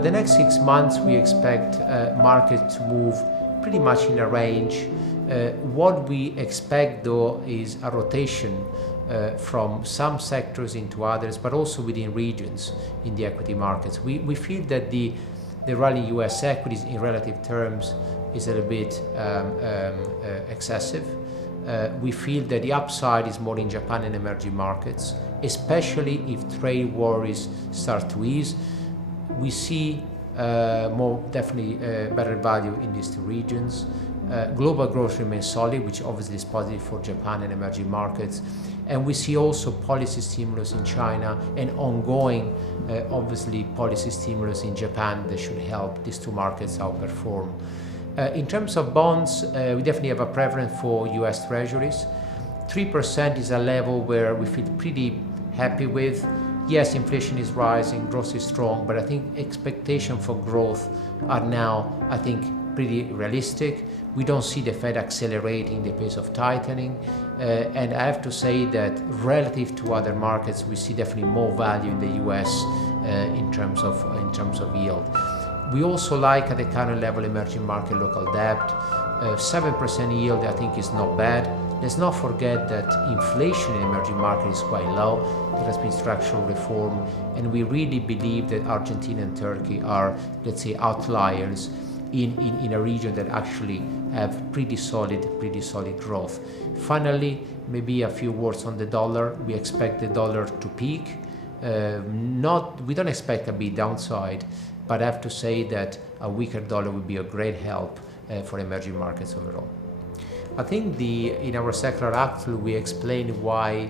over the next 6 months, we expect market to move pretty much in a range. What we expect, though, is a rotation from some sectors into others, but also within regions in the equity markets. We feel that the rally in US equities in relative terms is a little bit excessive. We feel that the upside is more in Japan and emerging markets, especially if trade worries start to ease. We see more definitely better value in these two regions. Global growth remains solid, which obviously is positive for Japan and emerging markets. And we see also policy stimulus in China and ongoing, obviously, policy stimulus in Japan that should help these two markets outperform. In terms of bonds, we definitely have a preference for US Treasuries. 3% is a level where we feel pretty happy with. Yes, inflation is rising, growth is strong, but I think expectations for growth are now, I think, pretty realistic. We don't see the Fed accelerating the pace of tightening. And I have to say that relative to other markets, we see definitely more value in the US in terms of yield. We also like at the current level emerging market local debt. 7% yield I think is not bad. Let's not forget that inflation in emerging markets is quite low. There has been structural reform, and we really believe that Argentina and Turkey are, let's say, outliers in a region that actually have pretty solid growth. Finally, maybe a few words on the dollar. We expect the dollar to peak. We don't expect a big downside, but I have to say that a weaker dollar would be a great help for emerging markets overall. I think in our secular outlook we explained why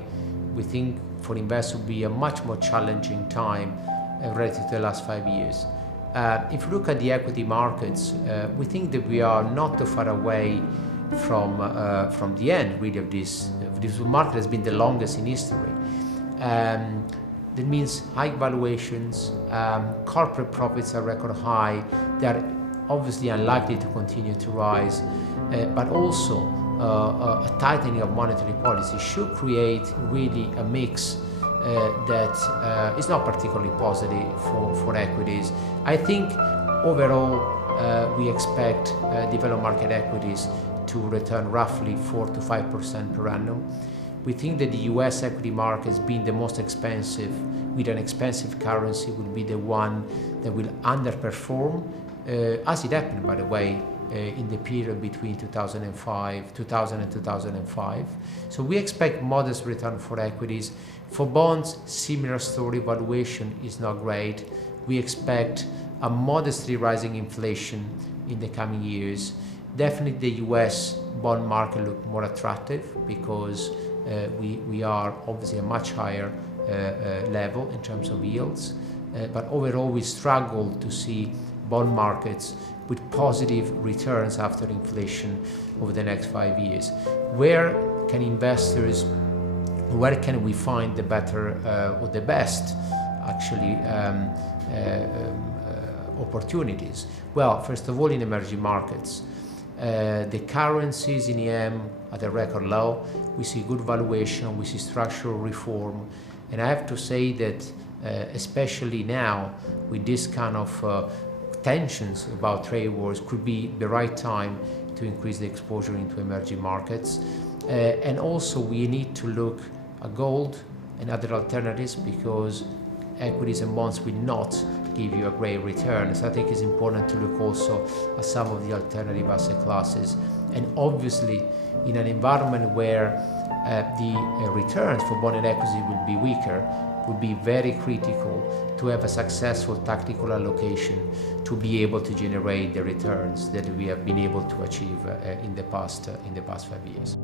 we think for investors will be a much more challenging time relative to the last 5 years. If you look at the equity markets, we think that we are not too far away from the end really of this market has been the longest in history. That means high valuations, corporate profits are record high. They are obviously unlikely to continue to rise, but also a tightening of monetary policy should create really a mix that is not particularly positive for equities. I think overall we expect developed market equities to return roughly 4 to 5% per annum. We think that the US equity markets, being the most expensive, with an expensive currency, will be the one that will underperform, as it happened, by the way, in the period between 2000 and 2005. So we expect modest return for equities. For bonds, similar story, valuation is not great. We expect a modestly rising inflation in the coming years. Definitely the US bond market look more attractive because we are obviously a much higher level in terms of yields. But overall we struggle to see bond markets with positive returns after inflation over the next 5 years. Where can we find the better or the best actually opportunities? Well, first of all, in emerging markets. The currencies in EM at a record low. We see good valuation, we see structural reform, and I have to say that especially now with this kind of tensions about trade wars, could be the right time to increase the exposure into emerging markets. And also we need to look at gold and other alternatives because equities and bonds will not give you a great return. So I think it's important to look also at some of the alternative asset classes. And obviously in an environment where the returns for bond and equity will be weaker, would be very critical to have a successful tactical allocation to be able to generate the returns that we have been able to achieve in the past 5 years.